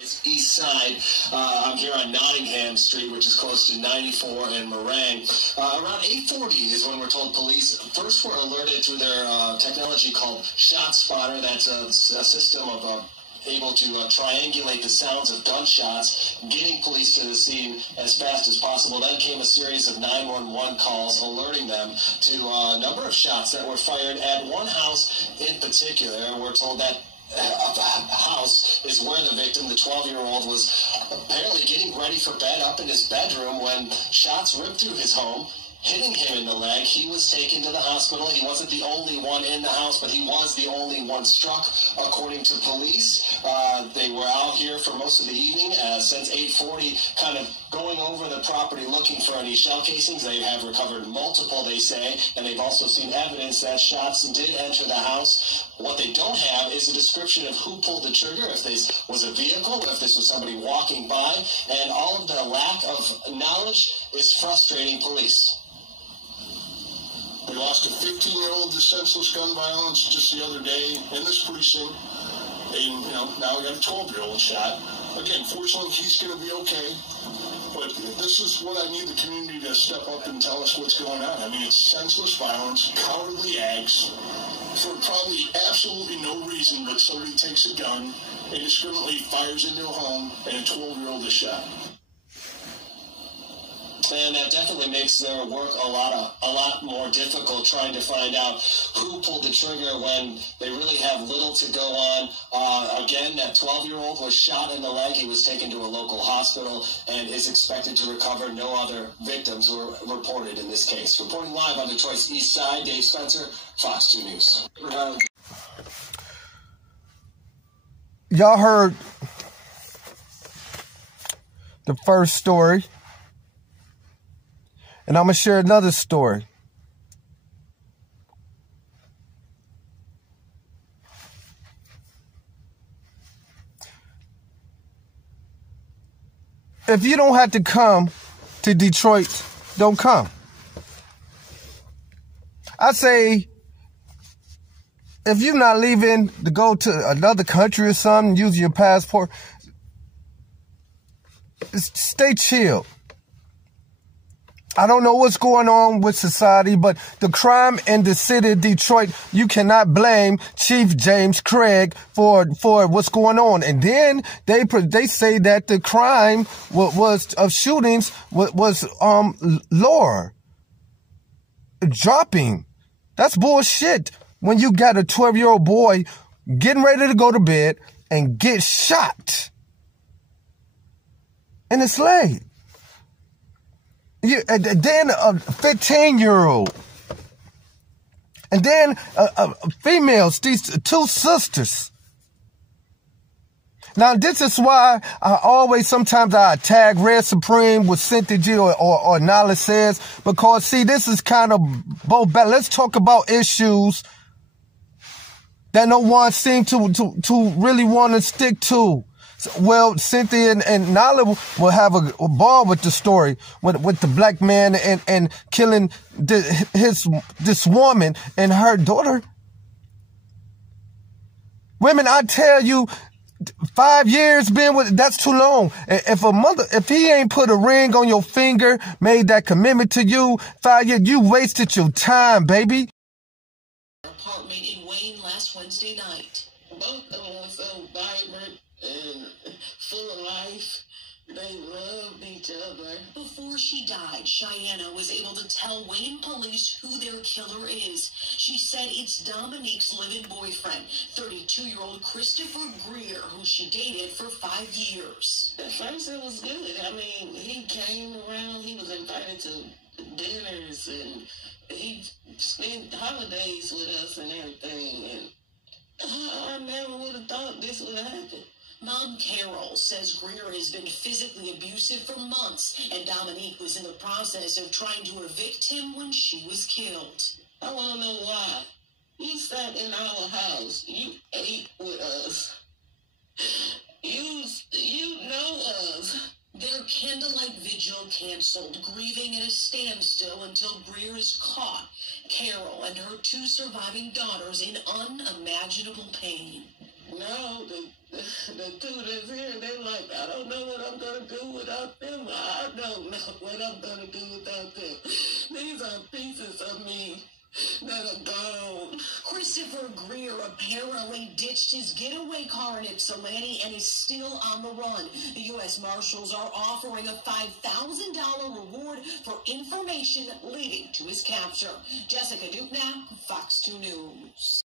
It's east side. I'm here on Nottingham Street, which is close to 94 and Meringue. Around 8:40 is when we're told police first were alerted through their technology called Shot Spotter. That's a system of able to triangulate the sounds of gunshots, getting police to the scene as fast as possible. Then came a series of 911 calls alerting them to a number of shots that were fired at one house in particular. We're told that house is where the victim, the 12-year-old, was apparently getting ready for bed up in his bedroom when shots ripped through his home, hitting him in the leg. He was taken to the hospital. He wasn't the only one in the house, but he was the only one struck, according to police. They were out here for most of the evening since 8:40, kind of going over the property looking for any shell casings. They have recovered multiple, they say, and they've also seen evidence that shots did enter the house. What they don't have is a description of who pulled the trigger, if this was a vehicle, if this was somebody walking by, and all of the lack of knowledge is frustrating police. We lost a 15-year-old to senseless gun violence just the other day in this precinct. And, now we got a 12-year-old shot. Again, fortunately, he's going to be okay. But this is what I need the community to step up and tell us what's going on. I mean, it's senseless violence, cowardly acts, for probably absolutely no reason, but somebody takes a gun, indiscriminately fires into a home, and a 12-year-old is shot. And that definitely makes their work a lot more difficult, trying to find out who pulled the trigger when they really have little to go on. Again, that 12-year-old was shot in the leg. He was taken to a local hospital and is expected to recover. No other victims were reported in this case. Reporting live on Detroit's east side, Dave Spencer, Fox 2 News. Y'all heard the first story. And I'm going to share another story. If you don't have to come to Detroit, don't come. I say, if you're not leaving to go to another country or something, use your passport, stay chill. I don't know what's going on with society, but the crime in the city of Detroit, you cannot blame Chief James Craig for what's going on. And then they say that the crime was of shootings was lower, dropping. That's bullshit. When you got a 12-year-old boy getting ready to go to bed and get shot in his leg. And then a 15-year-old. And then females, these two sisters. Now, this is why sometimes I tag Red Supreme with Cynthia G or Nala Says, because, see, this is kind of both bad. Let's talk about issues that no one seems to really want to stick to. Well, Cynthia and Nala will have a ball with the story with the black man and killing this woman and her daughter. Women, I tell you, 5 years being with, that's too long. If he ain't put a ring on your finger, made that commitment to you, 5 years, you wasted your time, baby. Apartment in Wayne last Wednesday night. Both of them were so vibrant and full of life. They loved each other. Before she died, Cheyenne was able to tell Wayne police who their killer is. She said it's Dominique's live-in boyfriend, 32-year-old Christopher Greer, who she dated for 5 years. At first it was good. I mean, he came around, he was invited to dinners, and he spent holidays with us and everything, and I never would have thought this would happen. Mom Carol says Greer has been physically abusive for months, and Dominique was in the process of trying to evict him when she was killed. I want to know why. You sat in our house. You ate with us. You know us. Their candlelight vigil canceled, grieving at a standstill until Greer is caught. Carol and her 2 surviving daughters in unimaginable pain. No, the two that's here, they I don't know what I'm going to do without them. I don't know what I'm going to do without them. These are pieces of me that are gone. Christopher Greer apparently ditched his getaway car in Ypsilanti and is still on the run. The U.S. Marshals are offering a $5,000 reward for information leading to his capture. Jessica Duke now, Fox 2 News.